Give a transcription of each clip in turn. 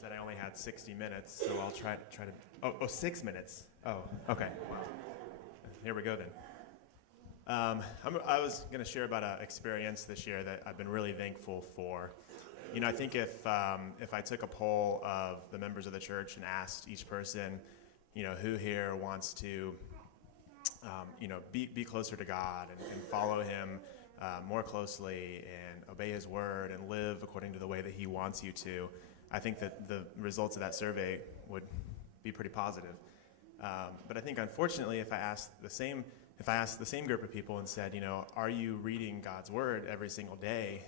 said I only had 60 minutes, so I'll try to. Oh, 6 minutes. Oh, okay. Wow. Here we go then. I was going to share about an experience this year that I've been really thankful for. You know, I think if I took a poll of the members of the church and asked each person, you know, who here wants to, be closer to God and follow Him more closely and obey His word and live according to the way that He wants you to, I think that the results of that survey would be pretty positive. But I think, unfortunately, if I asked the same group of people and said, you know, are you reading God's word every single day,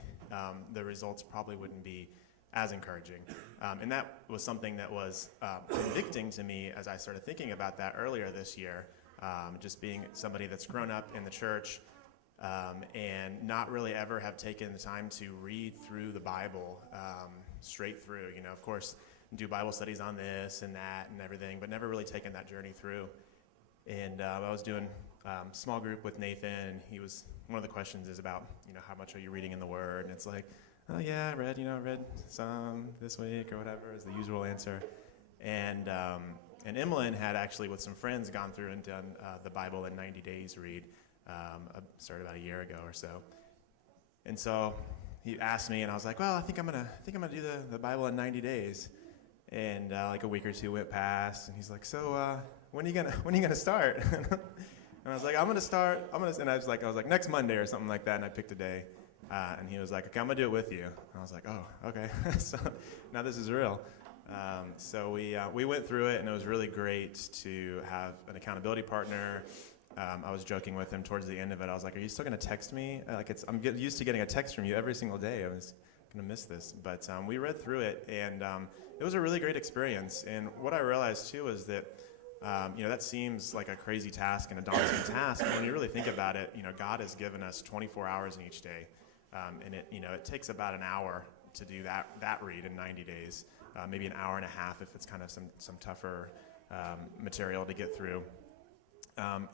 the results probably wouldn't be as encouraging. And that was something that was convicting to me as I started thinking about that earlier this year, just being somebody that's grown up in the church and not really ever have taken the time to read through the Bible straight through. You know, of course, do Bible studies on this and that and everything, but never really taken that journey through. And I was doing small group with Nathan, and one of the questions is about, you know, how much are you reading in the Word? And it's like, oh yeah, I read some this week or whatever is the usual answer. And Emlyn had actually, with some friends, gone through and done the Bible in 90 days read, started about a year ago or so. And so he asked me, and I was like, well, I think I'm gonna do the Bible in 90 days. And like a week or two went past, and he's like, so when are you gonna start? And I was like, and I was like, next Monday or something like that, and I picked a day. And he was like, okay, I'm gonna do it with you. And I was like, oh, okay. So now this is real. So we went through it, and it was really great to have an accountability partner. I was joking with him towards the end of it. I was like, are you still gonna text me? I'm used to getting a text from you every single day. I was gonna miss this. But we read through it, and it was a really great experience. And what I realized too is that that seems like a crazy task and a daunting task, but when you really think about it, you know, God has given us 24 hours in each day, and it takes about an hour to do that read in 90 days, maybe an hour and a half if it's kind of some tougher material to get through,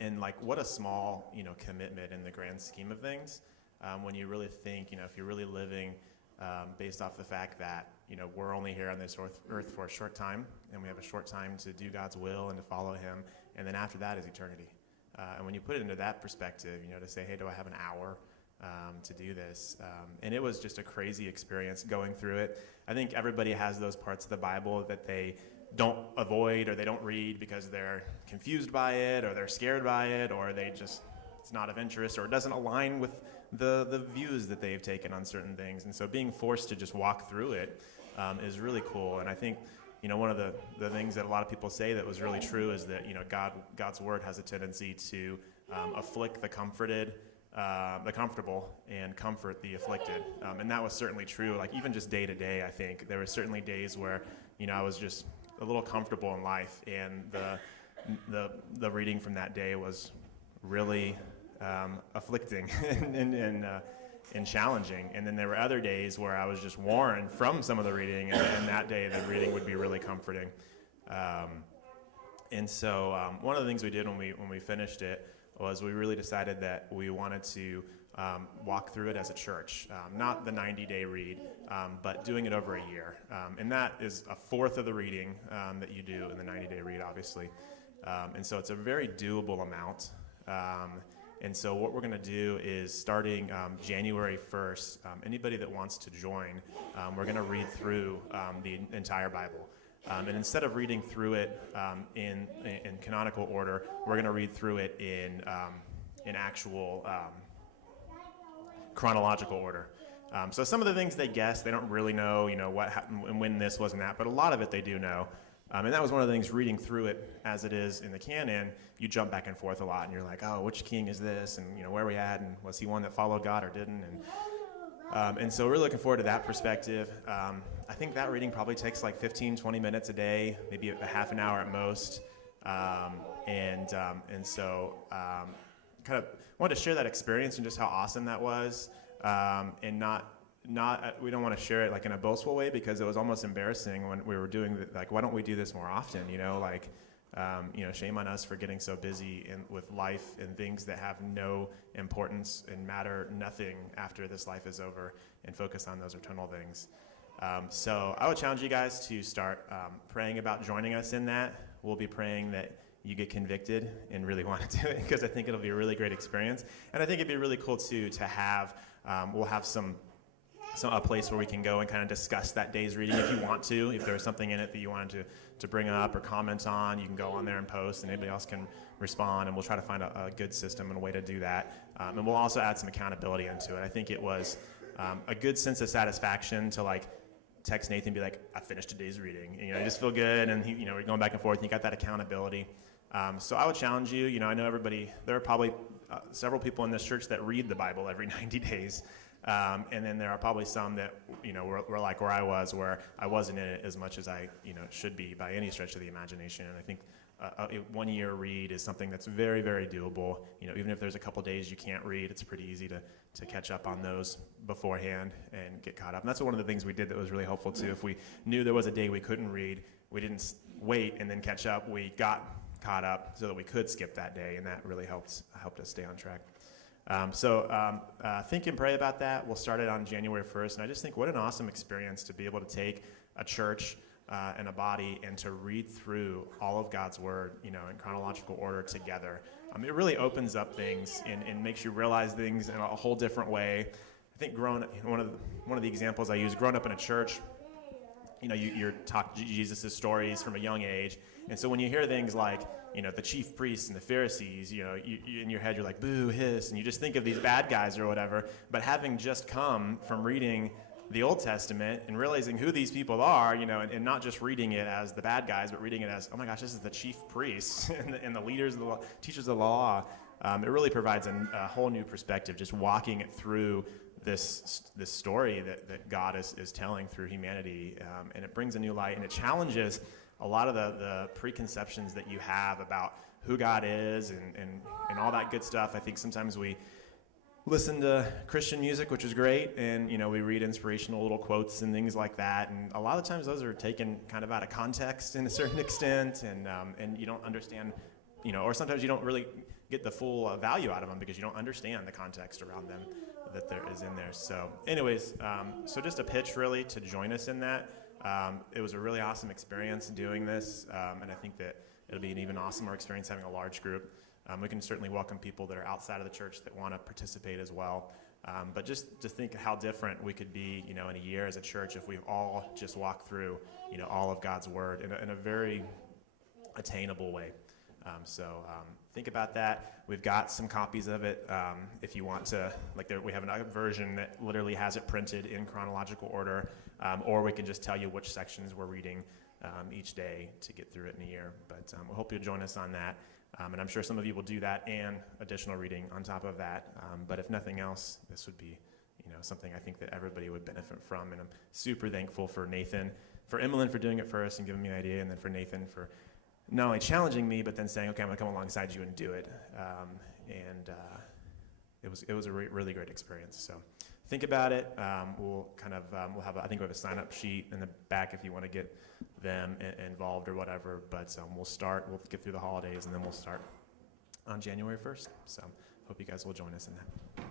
and like what a small, you know, commitment in the grand scheme of things, when you really think, you know, if you're really living based off the fact that, you know, we're only here on this earth for a short time, and we have a short time to do God's will and to follow Him, and then after that is eternity. And when you put it into that perspective, you know, to say, hey, do I have an hour to do this? And it was just a crazy experience going through it. I think everybody has those parts of the Bible that they don't avoid or they don't read because they're confused by it or they're scared by it or it's not of interest or it doesn't align with the views that they've taken on certain things. And so being forced to just walk through it is really cool. And I think, you know, one of the things that a lot of people say that was really true is that, you know, God's word has a tendency to afflict the comfortable and comfort the afflicted. And that was certainly true. Like even just day to day, I think there were certainly days where, you know, I was just a little comfortable in life, and the reading from that day was really afflicting and challenging. And then there were other days where I was just worn from some of the reading, and that day the reading would be really comforting. And so one of the things we did when we finished it was we really decided that we wanted to walk through it as a church, not the 90-day read, but doing it over a year. And that is a fourth of the reading that you do in the 90-day read, obviously. And so it's a very doable amount. And so what we're going to do is starting January 1st, anybody that wants to join, we're going to read through the entire Bible. And instead of reading through it in canonical order, we're going to read through it in actual chronological order. So some of the things they guess, they don't really know, you know, what happened and when this was and that, but a lot of it they do know. And that was one of the things, reading through it as it is in the canon, you jump back and forth a lot, and you're like, oh, which king is this, and, you know, where are we at, and was he one that followed God or didn't, and so we're looking forward to that perspective. I think that reading probably takes like 15, 20 minutes a day, maybe a half an hour at most, and so kind of wanted to share that experience and just how awesome that was, and not we don't want to share it like in a boastful way, because it was almost embarrassing when we were doing like, why don't we do this more often, you know, like, you know, shame on us for getting so busy with life and things that have no importance and matter nothing after this life is over, and focus on those eternal things. So I would challenge you guys to start praying about joining us in that. We'll be praying that you get convicted and really want to do it, because I think it'll be a really great experience. And I think it'd be really cool too to have, we'll have a place where we can go and kind of discuss that day's reading if you want to. If there's something in it that you wanted to bring up or comment on, you can go on there and post, and anybody else can respond, and we'll try to find a good system and a way to do that. And we'll also add some accountability into it. I think it was a good sense of satisfaction to like text Nathan and be like, I finished today's reading. And, you just feel good, and we're going back and forth, and you got that accountability. So I would challenge you, I know there are probably several people in this church that read the Bible every 90 days. And then there are probably some that, were like where I was, where I wasn't in it as much as I, should be by any stretch of the imagination. And I think a 1 year read is something that's very, very doable. Even if there's a couple days you can't read, it's pretty easy to catch up on those beforehand and get caught up. And that's one of the things we did that was really helpful too. If we knew there was a day we couldn't read, we didn't wait and then catch up. We got caught up so that we could skip that day, and that really helped us stay on track. So think and pray about that. We'll start it on January 1st, and I just think what an awesome experience to be able to take a church and a body and to read through all of God's Word, in chronological order together. It really opens up things and makes you realize things in a whole different way. I think one of the examples I use, growing up in a church, you're taught Jesus' stories from a young age, and so when you hear things like, the chief priests and the Pharisees, you in your head, you're like, boo, hiss, and you just think of these bad guys or whatever. But having just come from reading the Old Testament and realizing who these people are, and not just reading it as the bad guys, but reading it as, oh my gosh, this is the chief priests and the leaders, teachers of the law. It really provides a whole new perspective, just walking it through this story that God is telling through humanity, and it brings a new light, and it challenges a lot of the preconceptions that you have about who God is and all that good stuff. I think sometimes we listen to Christian music, which is great, and we read inspirational little quotes and things like that, and a lot of times those are taken kind of out of context in a certain extent, and you don't understand, or sometimes you don't really get the full value out of them because you don't understand the context around them that there is in there. So anyways, so just a pitch really to join us in that. It was a really awesome experience doing this, and I think that it'll be an even awesomer experience having a large group. We can certainly welcome people that are outside of the church that want to participate as well. But just to think how different we could be, in a year as a church if we all just walk through, all of God's Word in a very attainable way. So think about that. We've got some copies of it. If you want to, we have a version that literally has it printed in chronological order, or we can just tell you which sections we're reading each day to get through it in a year. But we hope you'll join us on that. And I'm sure some of you will do that and additional reading on top of that. But if nothing else, this would be something I think that everybody would benefit from. And I'm super thankful for Nathan, for Emmeline for doing it first and giving me an idea, and then for Nathan for not only challenging me, but then saying, okay, I'm going to come alongside you and do it. It was a really great experience. So think about it. We'll have I think we have a sign-up sheet in the back if you want to get them involved or whatever. But we'll get through the holidays, and then we'll start on January 1st. So hope you guys will join us in that.